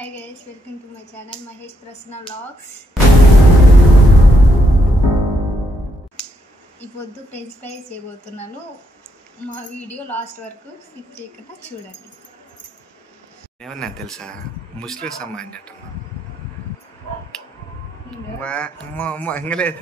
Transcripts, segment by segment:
Hi guys, welcome to my channel Mahesh Prasanna Vlogs. ఇప్పుడు French fries చేయబోతున్నాను. మా video last వరకు skip చేయకుండా చూడండి. ఏమన్నా తెలుసా, ముస్లిమ్స్ అమ్మాయి అంటున్నా ఇంగలేదు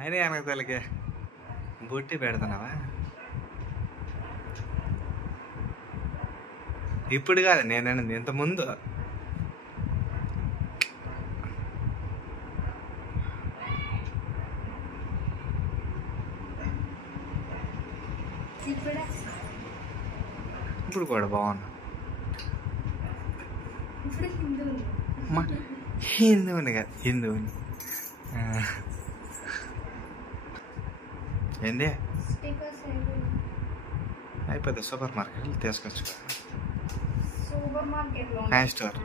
అయినా అనకు తలకే బొట్టి పెడుతున్నావా? ఇప్పుడు కాదు, నేనండి ఇంతకుముందు. ఇప్పుడు కూడా బాగున్నా. హిందువుని కాదు, హిందువుని. ఏంది అయిపోతుంది. సూపర్ మార్కెట్ తీసుకొచ్చు. ఫ్యాన్ స్టోర్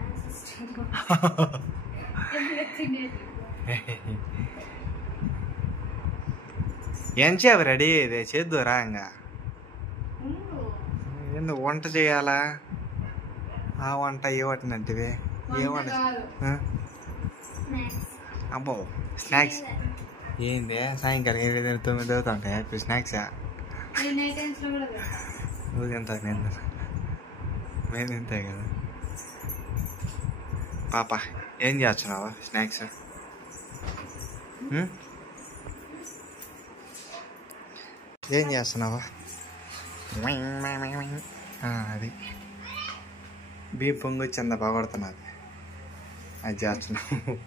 ఏం చేయాలి? రెడీ ఇది చేద్దురా. ఇంకా ఎందుకు వంట చేయాలా? ఆ వంట ఏ వంట అంటే ఏ వంట? అబ్బో స్నాక్స్ ఏంది? సాయంకాలం 7-9 అవుతాంటాయి. ఇప్పుడు స్నాక్సా? నువ్వు తింటా, నేను తింటాయి కదా. పాప ఏం చేస్తున్నావా? స్నాక్స్ ఏం చేస్తున్నావా? అది బియ్యం పొంగి వచ్చి అంత బాగొడుతున్నది. అది చేస్తున్నావు.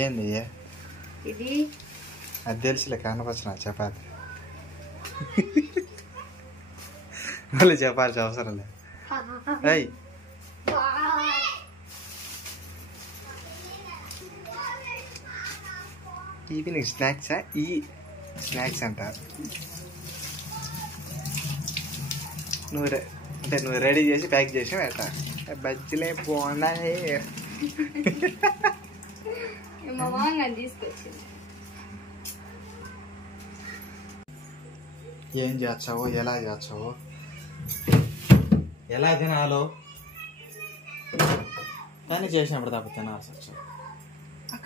ఏంది ఇది? అది తెలిసిలే, కానపచ్చిన చపాతి. మళ్ళీ చెప్పాల్సిన అవసరం లేదు. అయ్యి ఇది నీకు స్నాక్సా? ఈ స్నాక్స్ అంటారు. నువ్వు రెడీ చేసి ప్యాక్ చేసి పెట్టా. బజ్జీలే బాగున్నాయి. ఏం చేస్తావో, ఎలా చేస్తావో, ఎలా తినాలో కానీ చేసినప్పుడు తప్ప తినాల్సి వచ్చావు.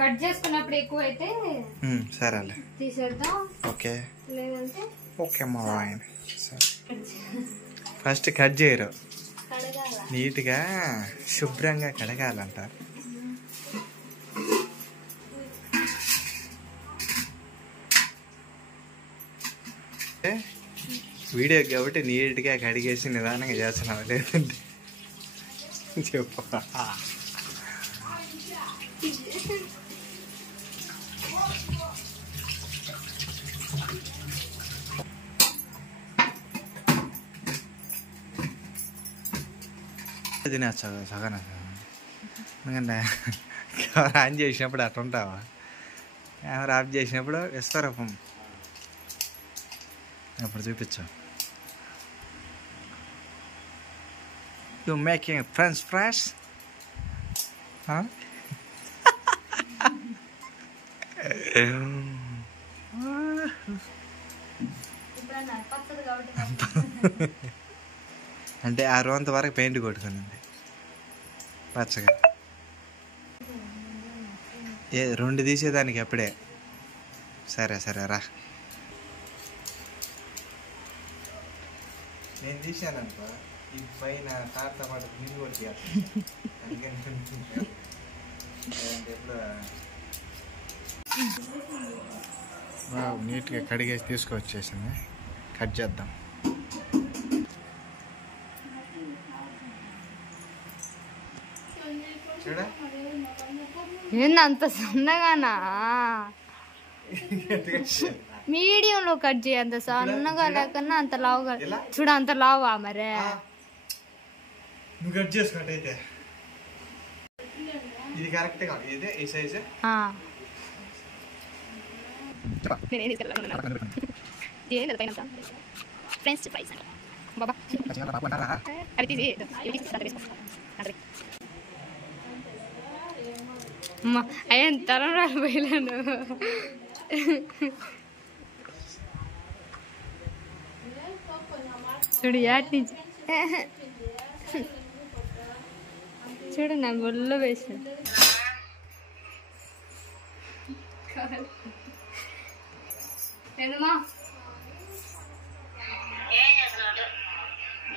కట్ చేసుకున్నప్పుడు ఎక్కువ అయితే సరేలే తీసేద్దాం. ఓకే, లేదంటే ఓకే మా ఆయన. ఫస్ట్ కట్ చేయరు, నీట్గా శుభ్రంగా కడగాలంటారు. వీడియో కాబట్టి నీట్గా కడిగేసి నిదానంగా చేస్తున్నావు. లేదంటే చెప్పు. తినేస్తావు సగన. ఎందుకంటే కెమెరా ఆన్ చేసినప్పుడు అట్లా ఉంటావా? కెమెరా ఆఫ్ చేసినప్పుడు విశ్వరూపం అప్పుడు చూపించావు. You making french fries? అంటే ఆ రోజంత వరకు పెయింట్ కొట్టుకునింది పచ్చగా. 2 తీసేదానికి అప్పుడే. సరే సరే రా. నేను తీసాను అనుకో, ఈ పైన తాత పాటు నీళ్ళు కొట్టాను. నీట్గా కడిగేసి తీసుకొచ్చేసింది. కట్ చేద్దాం. చూడా ఏంది అంత సన్నగానా? మీడియంలో కట్ చేయ. అంత సన్నగా లేకన్నా అంత లావుగా చూడ. అంత లావా మరే? నువ్వు కట్ చేసుకున్నట్టయితే ఇది కరెక్ట్ గా ఇదే ఈ సైజ్. ఫ్రెంచ్ ఫ్రైస్ బాబా అవి తీసి అయ్యాను తలరాలు పోయలేను. చూడు యాట్ నుంచి చూడు నా బొల్లో వేసిన ఎందుమా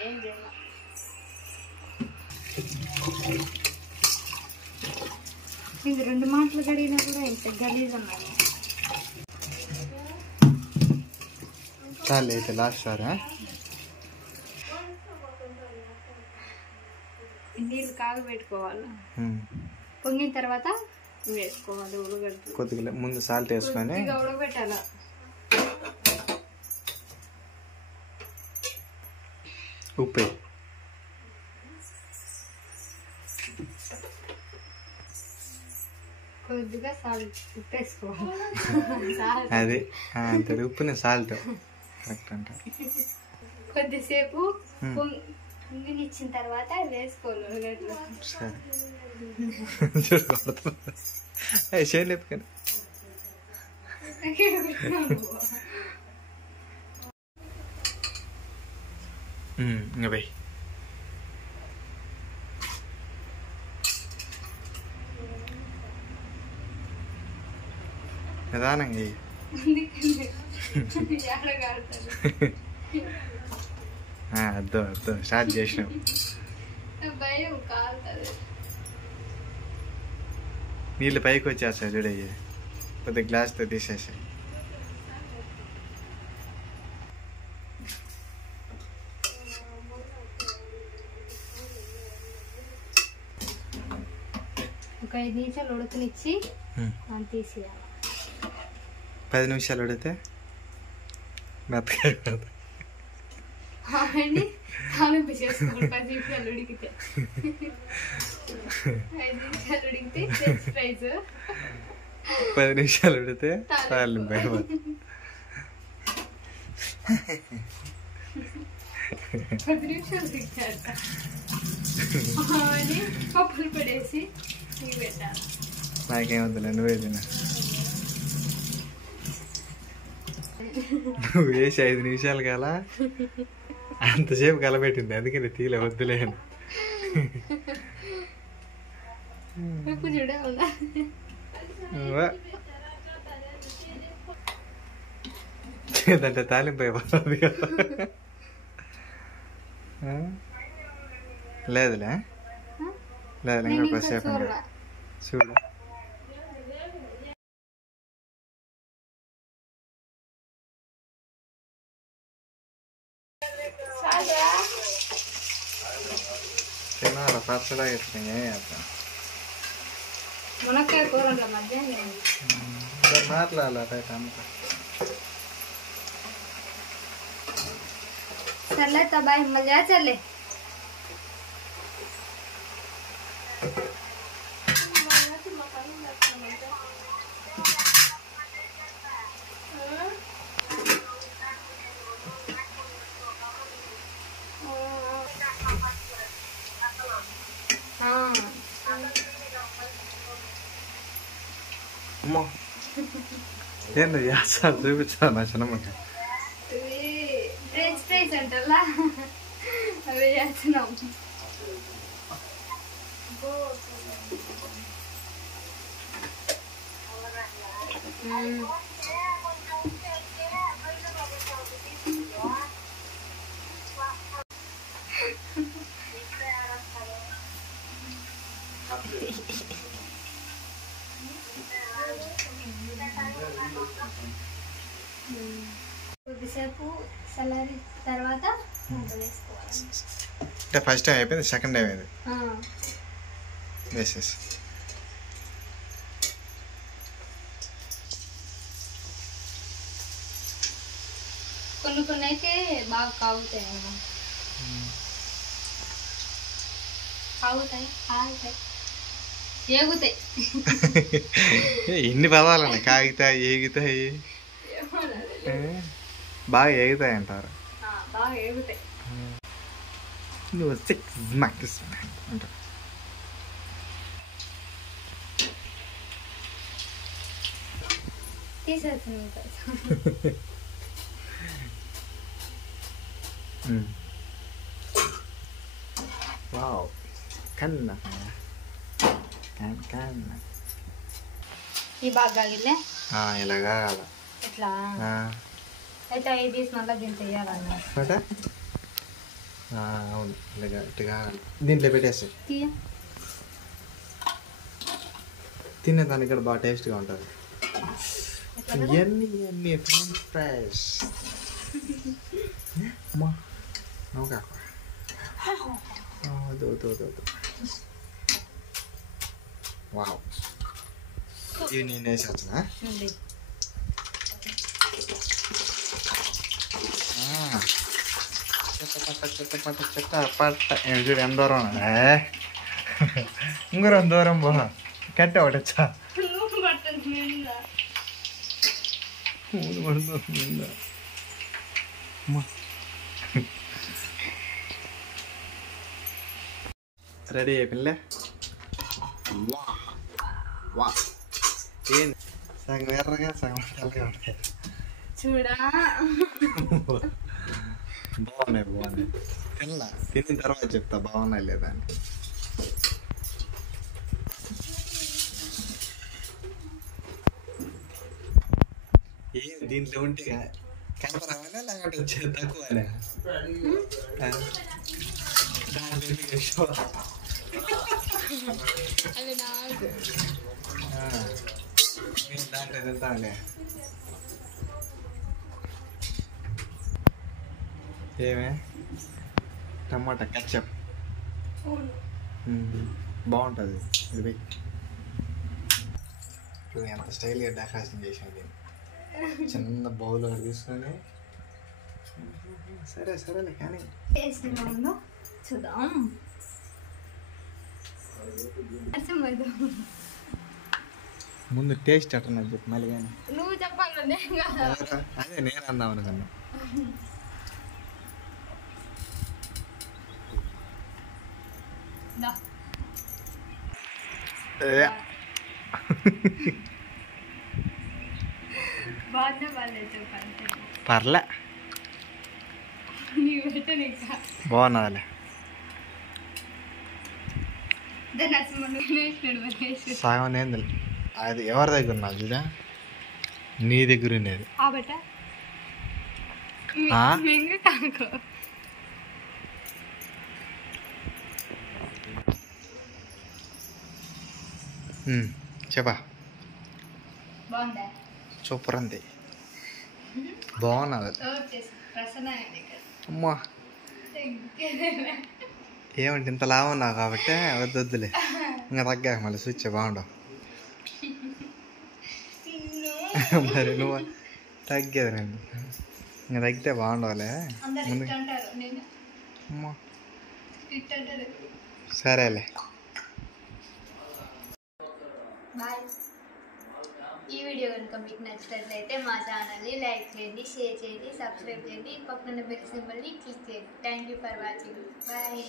ఏం చేయాలి ఇది 2 మాటలు కడిగినా కూడా ఇంత గలీజ్ ఉన్నాయి. చాలు అయితే లాస్ట్ సారా నీళ్ళు కాగబెట్టుకోవాలి. పొంగిన తర్వాత వేసుకోవాలి ఉడకబెట్టు. కొద్దిగా ముందు సాల్ట్ వేసుకొని ఉడకబెట్టాల. ఉప్పు కొద్దిగా సాల్ట్ ఉప్పు వేసుకోవాలి. అది అంతే ఉప్పుని సాల్ట్ కరెక్ట్ అంట. కొద్దిసేపు పొంగినిచ్చిన తర్వాత వేసుకోవాలి ఉడకబెట్టులో. సరే చూడకూడదు చేయలేదు కానీ ఇంకా పోయి నిదానంగా అద్దు అద్దు స్టార్ట్ చేసినావు. నీళ్ళు పైకి వచ్చేస్తాయి చూడయ్యి, కొద్దిగా గ్లాస్తో తీసేసాయి. ఒక 5 నిమిషాలు ఉడకనిచ్చి తీసేయాలి. 10 నిమిషాలు ఉడితే మెత్తగా తాలింపు చేసుకోవాలి. 10 నిమిషాలు ఉడికితే 5 నిమిషాలు ఉడికితే ఫ్రెంచ్ ఫ్రైస్. 10 నిమిషాలు ఉడితే తాలింపు అయిపోతుంది. 10 నిమిషాలు ఉడికితే పప్పులు పడేసి పెట్టాలి. నాకేమవుతుందిలే, నువ్వే తిన. నువ్వు వేసి 5 నిమిషాలు కాల అంతసేపు కలబెట్టింది, అందుకని తీలే వద్దులే అని. అంటే తాలింపు అయిపోతుంది కదా. లేదులే లేదు ఇంకా కొద్దిసేపు చూడు. తినాలి పచ్చడా ఇట్లా మునక్కాయ కూర మధ్య మాట్లాడాలి అంతా. चले तो भाई मजा चले। అమ్మో ఏంది చేస్తారు చూపించాలి నా చిన్నమ్మకి. ఫ్రెంచ్ ఫ్రైస్ అంటల్లా అవి చేస్తున్నాం. కొద్దిసేపు చల్లారి తర్వాత అంటే ఫస్ట్ టైం అయిపోయింది, సెకండ్ టైం అయింది. వేసేసి కొన్ని కొన్ని అయితే బాగా కాగుతాయి కాగుతాయి కాగుతాయి ఏగుతాయి. ఎన్ని పదాలన్నా కాగితాయి ఏగుతాయి బాగా ఏగుతాయి అంటారు. బాగా ఏగుతాయి. నువ్వు అంటారు. తీసేస్తుంది. వావ్ కన్నా కన్నా ఈ బాగా కాగిలే ఇలాగా ఇట్లా అయితే అవి తీసి మళ్ళీ దీంట్లో వేయాలన్న అవును ఇలాగా ఇట్టుగా దీంట్లో పెట్టేసి తినేదానికి కూడా బాగా టేస్ట్గా ఉంటుంది ఇవన్నీ ఫ్రెంచ్ ఫ్రైస్ అమ్మా నువ్వు కాక వావ్ ఇవి నేను వేసేస్తున్నా చెత్త చూడు ఎంత దూరం ఇంకూరం దూరం బో కట్ట ఒకటచ్చా రెడీ అయిపోయిలే వా ఏం సగం ఎర్రగా సగం తెల్లగా ఉంటాయి చూడా బాగున్నాయి తిన్న తర్వాత చెప్తా బాగున్నాయి లేదా అని ఏం దీంట్లో ఉంటే కనపరావాలా లేకపోతే వచ్చే తక్కువనా దాంట్లో తింటాంలే ఏమే టమాటా కచ్చప్ బాగుంటుంది ఇది ఇప్పుడు ఎంత స్టైల్గా డెకరేషన్ చేసినది చిన్న బౌల్ తీసుకొని సరేలే కానీ చూద్దాం ముందు టేస్ట్ అట్టనని చెప్పి మళ్ళీ కానీ నువ్వు చెప్పాలి అదే నేను అందాం అనుకున్నా పర్లే బాగున్నదిలే సగం నేను అది ఎవరి దగ్గర ఉన్నది ఇదా నీ దగ్గర ఉన్నది చెప్పా సూపర్ అంది బాగున్నది అమ్మా ఏమంటే ఇంత లాభం ఉన్నావు కాబట్టి వద్దులే ఇంకా తగ్గాక మళ్ళీ స్విచ్ బాగుండవు మరి నువ్వు తగ్గేది నేను ఇంకా తగ్గితే బాగుండవులే ముందు అమ్మా సరేలే ఈ వీడియో కనుక మీకు నచ్చినట్లయితే మా ఛానల్ని లైక్ చేయండి, షేర్ చేయండి, సబ్స్క్రైబ్ చేయండి, పక్కన బెల్ సింబల్ని క్లిక్ చేయండి. Thank you for watching. Bye.